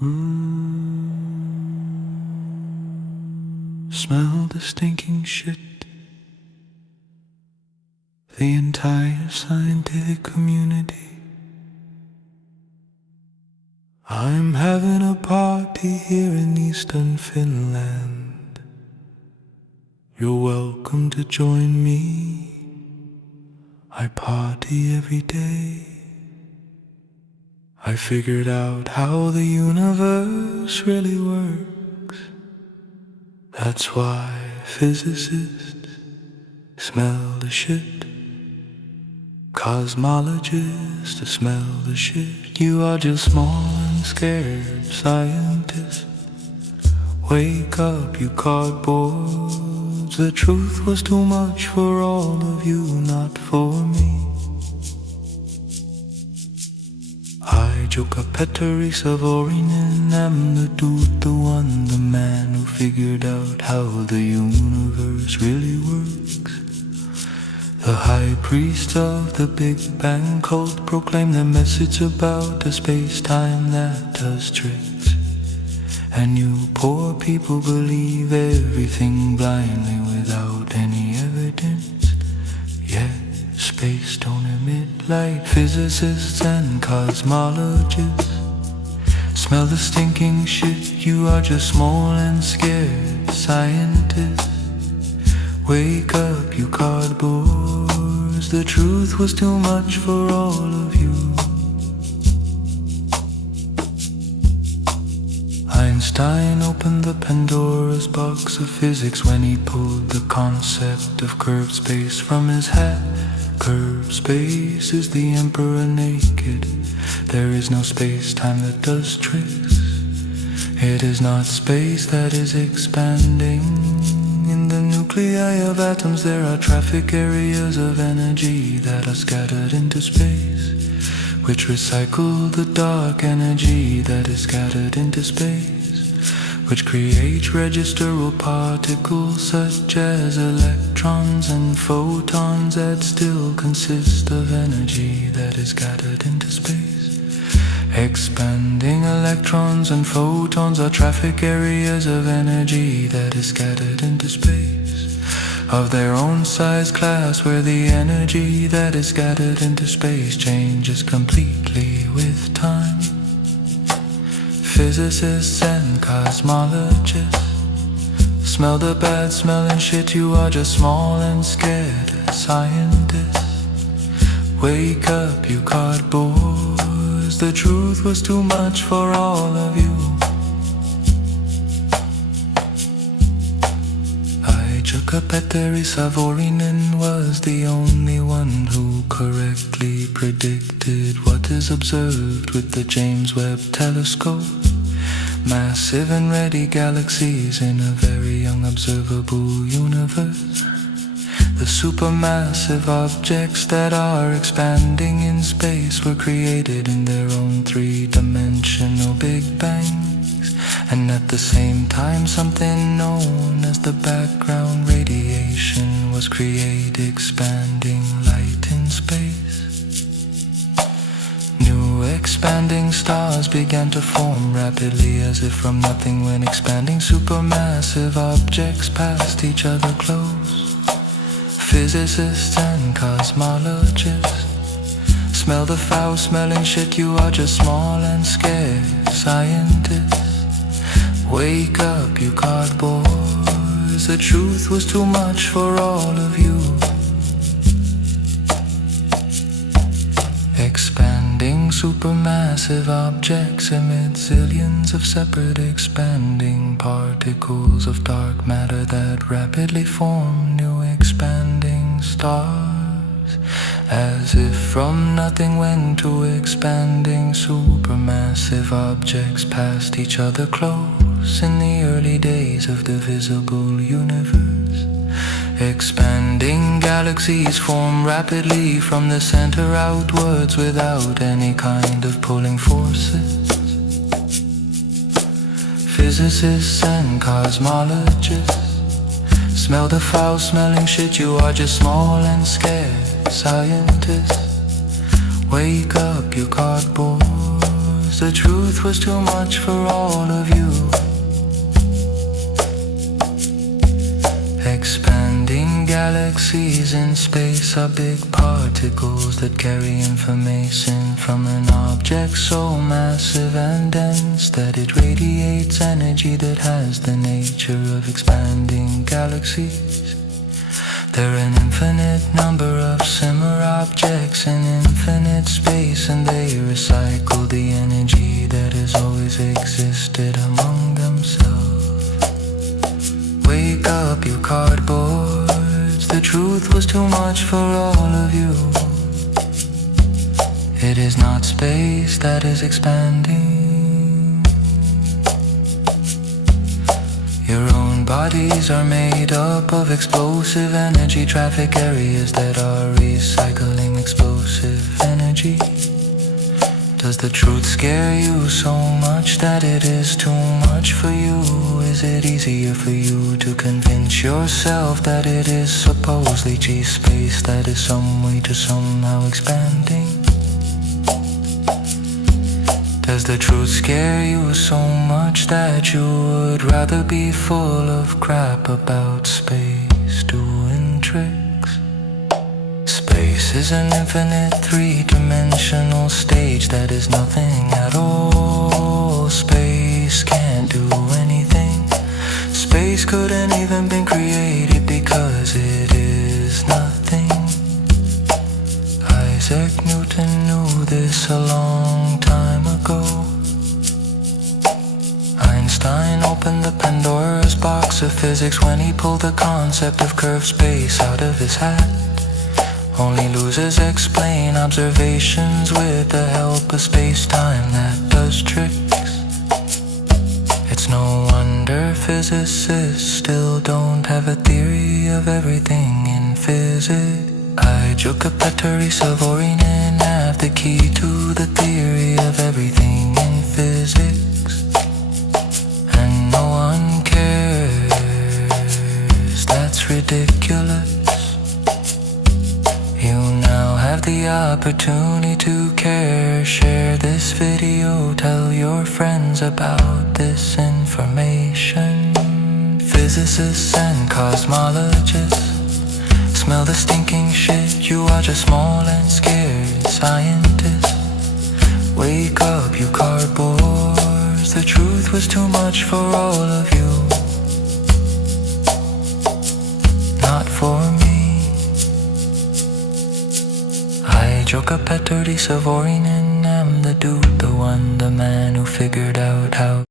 Smell the stinking shit. The entire scientific community. I'm having a party here in Eastern Finland. You're welcome to join me. I party every day. I figured out how the universe really works. That's why physicists smell the shit. Cosmologists smell the shit. You are just small and scared scientists. Wake up, you cardboards. The truth was too much for all of you, not for me. I joke a Petteri Savorinen. I'm the dude, the one, the man who figured out how the universe really works. The high priest of the Big Bang cult proclaimed the message about a space-time that does tricks. And you poor people believe everything blindly without any evidence. Yeah, space don't emit light. Physicists and cosmologists smell the stinking shit. You are just small and scared scientists. Wake up, you cardboards. The truth was too much for all of you. Einstein opened the Pandora's box of physics when he pulled the concept of curved space from his hat. Curved space is the emperor naked. There is no space-time that does tricks. It is not space that is expanding. In the nuclei of atoms there are traffic areas of energy that are scattered into space, which recycle the dark energy that is scattered into space, which creates registerable particles such as electrons and photons that still consist of energy that is scattered into space. Expanding electrons and photons are traffic areas of energy that is scattered into space, of their own size class, where the energy that is scattered into space changes completely with time. Physicists and cosmologists smell the bad smelling shit. You are just small and scared scientists. Wake up, you cardboards. The truth was too much for all of you. Jukka Petteri Savorinen was the only one who correctly predicted what is observed with the James Webb Telescope. Massive and ready galaxies in a very young observable universe. The supermassive objects that are expanding in space were created in their own three-dimensional Big Bangs, and at the same time something known as the background radiation was created, expanding light in space. New expanding stars began to form rapidly as if from nothing when expanding supermassive objects passed each other close. Physicists and cosmologists smell the foul-smelling shit. You are just small and scared scientists. Wake up, you cardboards. The truth was too much for all of you. Expanding supermassive objects emit zillions of separate expanding particles of dark matter that rapidly form new expanding stars, as if from nothing when two expanding supermassive objects passed each other close in the early days of the visible universe. Expanding galaxies form rapidly from the center outwards without any kind of pulling forces. Physicists and cosmologists smell the foul-smelling shit. You are just small and scared scientists. Wake up, you cardboards. the truth was too much for all of you. Expanding galaxies in space are big particles that carry information from an object so massive and dense that it radiates energy that has the nature of expanding galaxies. There are an infinite number of similar objects in infinite space, and they recycle the energy that has always existed among themselves. Wake up, you cardboards, the truth was too much for all of you. It is not space that is expanding. Your own bodies are made up of explosive energy traffic areas that are recycling explosive energy. Does the truth scare you so much that it is too much for you? Is it easier for you to convince yourself that it is supposedly G-space that is some way to somehow expanding? Does the truth scare you so much that you would rather be full of crap about space doing tricks? Space is an infinite three-dimensional stage that is nothing at all. Space can't do anything. Space couldn't even been created because it is nothing. Isaac Newton knew this a long time ago. Einstein opened the Pandora's box of physics when he pulled the concept of curved space out of his hat. Only losers explain observations with the help of space-time that does tricks. It's no wonder physicists still don't have a theory of everything in physics. I Savorinen have the key to the theory of everything in physics, and no one cares. That's ridiculous. You now have the opportunity to care. Share this video, tell your friends about this information. Physicists and cosmologists, smell the stinking shit. You are just small and scared scientists. Wake up, you cardboards, the truth was too much for all of you. Not for me. I Savorinen am the dude, the one, the man who figured out how